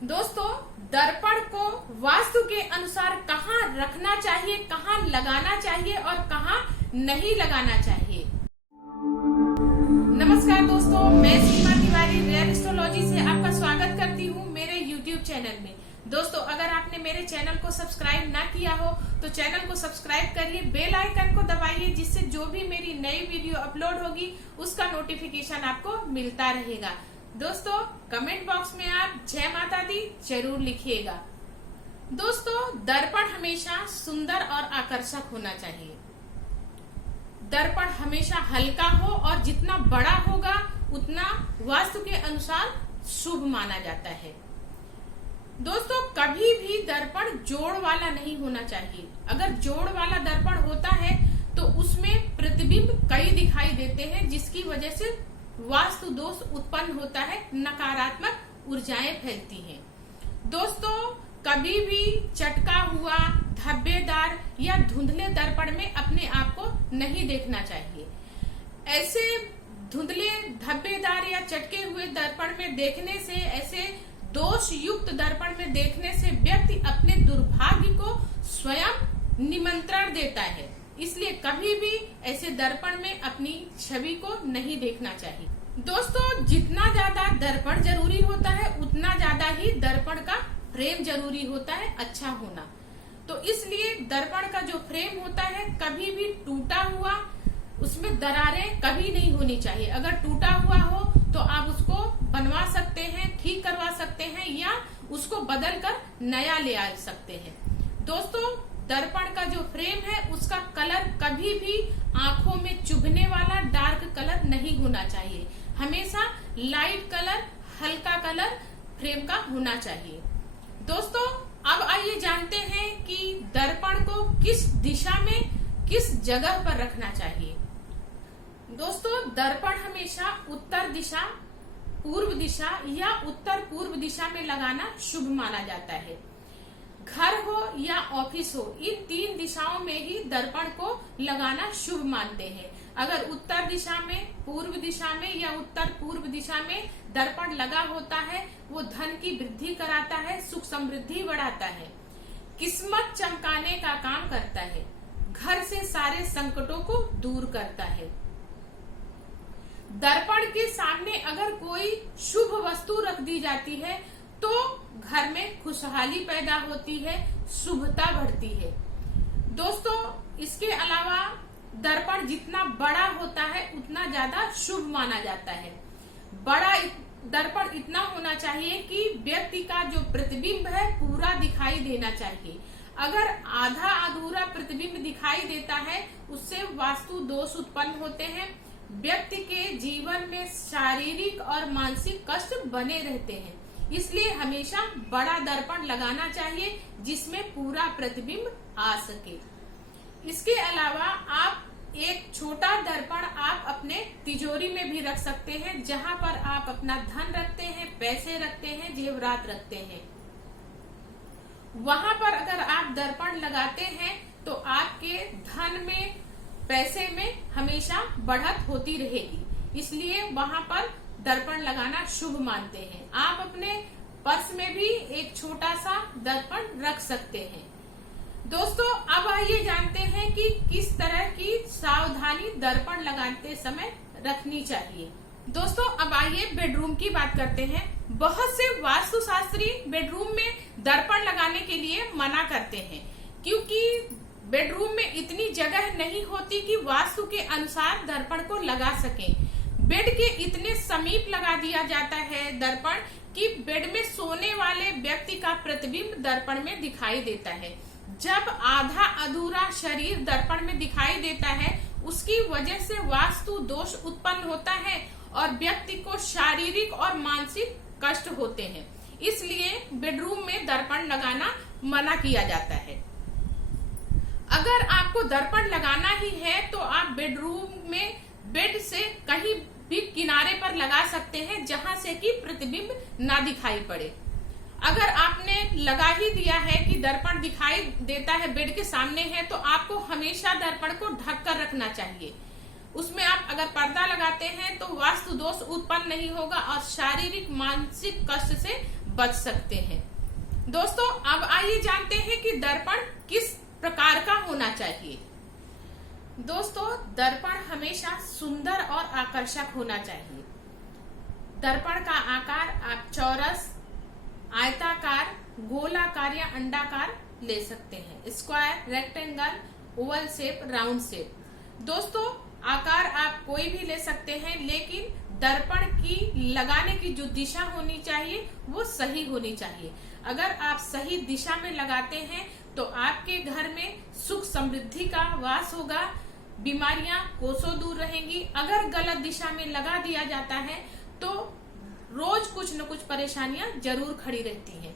दोस्तों, दर्पण को वास्तु के अनुसार कहाँ रखना चाहिए, कहाँ लगाना चाहिए और कहाँ नहीं लगाना चाहिए। नमस्कार दोस्तों, मैं सीमा तिवारी रियल एस्ट्रोलॉजी से आपका स्वागत करती हूँ मेरे YouTube चैनल में। दोस्तों, अगर आपने मेरे चैनल को सब्सक्राइब ना किया हो तो चैनल को सब्सक्राइब करिए, बेल आइकन को दबाइए, जिससे जो भी मेरी नई वीडियो अपलोड होगी उसका नोटिफिकेशन आपको मिलता रहेगा। दोस्तों, कमेंट बॉक्स में आप जय माता दी जरूर लिखिएगा। दोस्तों, दर्पण हमेशा सुंदर और आकर्षक होना चाहिए। दर्पण हमेशा हल्का हो और जितना बड़ा होगा उतना वास्तु के अनुसार शुभ माना जाता है। दोस्तों, कभी भी दर्पण जोड़ वाला नहीं होना चाहिए। अगर जोड़ वाला दर्पण होता है तो उसमें प्रतिबिंब कई दिखाई देते हैं, जिसकी वजह से वास्तु दोष उत्पन्न होता है, नकारात्मक ऊर्जाएं फैलती हैं। दोस्तों, कभी भी चटका हुआ, धब्बेदार या धुंधले दर्पण में अपने आप को नहीं देखना चाहिए। ऐसे धुंधले, धब्बेदार या चटके हुए दर्पण में देखने से, ऐसे दोष युक्त दर्पण में देखने से व्यक्ति अपने दुर्भाग्य को स्वयं निमंत्रण देता है। इसलिए कभी भी ऐसे दर्पण में अपनी छवि को नहीं देखना चाहिए। दोस्तों, जितना ज्यादा दर्पण जरूरी होता है उतना ज्यादा ही दर्पण का फ्रेम जरूरी होता है अच्छा होना। तो इसलिए दर्पण का जो फ्रेम होता है कभी भी टूटा हुआ, उसमें दरारें कभी नहीं होनी चाहिए। अगर टूटा हुआ हो तो आप उसको बनवा सकते हैं, ठीक करवा सकते हैं या उसको बदल कर नया ले आ सकते हैं। दोस्तों, दर्पण का जो फ्रेम है उसका कलर कभी भी आंखों में चुभने वाला डार्क कलर नहीं होना चाहिए। हमेशा लाइट कलर, हल्का कलर फ्रेम का होना चाहिए। दोस्तों, अब आइए जानते हैं कि दर्पण को किस दिशा में, किस जगह पर रखना चाहिए। दोस्तों, दर्पण हमेशा उत्तर दिशा, पूर्व दिशा या उत्तर पूर्व दिशा में लगाना शुभ माना जाता है। घर हो या ऑफिस हो, इन तीन दिशाओं में ही दर्पण को लगाना शुभ मानते हैं। अगर उत्तर दिशा में, पूर्व दिशा में या उत्तर पूर्व दिशा में दर्पण लगा होता है, वो धन की वृद्धि कराता है, सुख समृद्धि बढ़ाता है, किस्मत चमकाने का काम करता है, घर से सारे संकटों को दूर करता है। दर्पण के सामने अगर कोई शुभ वस्तु रख दी जाती है तो घर में खुशहाली पैदा होती है, शुभता बढ़ती है। दोस्तों, इसके अलावा दर्पण जितना बड़ा होता है उतना ज्यादा शुभ माना जाता है। बड़ा दर्पण इतना होना चाहिए कि व्यक्ति का जो प्रतिबिंब है पूरा दिखाई देना चाहिए। अगर आधा अधूरा प्रतिबिंब दिखाई देता है उससे वास्तु दोष उत्पन्न होते हैं। व्यक्ति के जीवन में शारीरिक और मानसिक कष्ट बने रहते हैं। इसलिए हमेशा बड़ा दर्पण लगाना चाहिए जिसमें पूरा प्रतिबिंब आ सके। इसके अलावा आप एक छोटा दर्पण आप अपने तिजोरी में भी रख सकते हैं, जहां पर आप अपना धन रखते हैं, पैसे रखते हैं, जेवरात रखते हैं। वहां पर अगर आप दर्पण लगाते हैं तो आपके धन में, पैसे में हमेशा बढ़त होती रहेगी। इसलिए वहां पर दर्पण लगाना शुभ मानते हैं। आप अपने पर्स में भी एक छोटा सा दर्पण रख सकते हैं। दोस्तों, अब आइए जानते हैं कि किस तरह की सावधानी दर्पण लगाते समय रखनी चाहिए। दोस्तों, अब आइए बेडरूम की बात करते हैं। बहुत से वास्तुशास्त्री बेडरूम में दर्पण लगाने के लिए मना करते हैं, क्योंकि बेडरूम में इतनी जगह नहीं होती कि वास्तु के अनुसार दर्पण को लगा सकें। बेड के इतने समीप लगा दिया जाता है दर्पण कि बेड में सोने वाले व्यक्ति का प्रतिबिंब दर्पण में दिखाई देता है। जब आधा अधूरा शरीर दर्पण में दिखाई देता है, उसकी वजह से वास्तु दोष उत्पन्न होता है और व्यक्ति को शारीरिक और मानसिक कष्ट होते हैं। इसलिए बेडरूम में दर्पण लगाना मना किया जाता है। अगर आपको दर्पण लगाना ही है तो आप बेडरूम में बेड से कहीं भी किनारे पर लगा सकते हैं, जहां से कि प्रतिबिंब ना दिखाई पड़े। अगर आपने लगा ही दिया है कि दर्पण दिखाई देता है, बेड के सामने है, तो आपको हमेशा दर्पण को ढक कर रखना चाहिए। उसमें आप अगर पर्दा लगाते हैं तो वास्तु दोष उत्पन्न नहीं होगा और शारीरिक मानसिक कष्ट से बच सकते हैं। दोस्तों अब आइए जानते हैं कि दर्पण किस प्रकार का होना चाहिए। दोस्तों दर्पण हमेशा सुंदर और आकर्षक होना चाहिए। दर्पण का आकार आप चौरस, आयताकार, गोलाकार या अंडाकार ले सकते हैं, square, rectangle, Oval shape, round shape. दोस्तों आकार आप कोई भी ले सकते हैं, लेकिन दर्पण की लगाने की जो दिशा होनी चाहिए वो सही होनी चाहिए। अगर आप सही दिशा में लगाते हैं तो आपके घर में सुख समृद्धि का वास होगा, बीमारियां कोसों दूर रहेंगी। अगर गलत दिशा में लगा दिया जाता है तो रोज कुछ न कुछ परेशानियां जरूर खड़ी रहती हैं।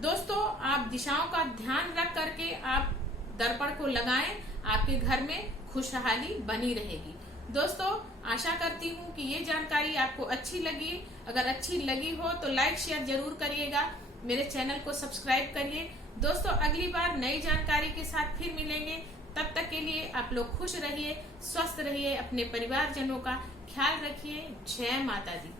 दोस्तों आप दिशाओं का ध्यान रख करके आप दर्पण को लगाएं, आपके घर में खुशहाली बनी रहेगी। दोस्तों आशा करती हूँ कि ये जानकारी आपको अच्छी लगी। अगर अच्छी लगी हो तो लाइक शेयर जरूर करिएगा, मेरे चैनल को सब्सक्राइब करिए। दोस्तों अगली बार नई जानकारी के साथ फिर मिलेंगे, तब तक के लिए आप लोग खुश रहिए, स्वस्थ रहिए, अपने परिवारजनों का ख्याल रखिए। जय माता दी।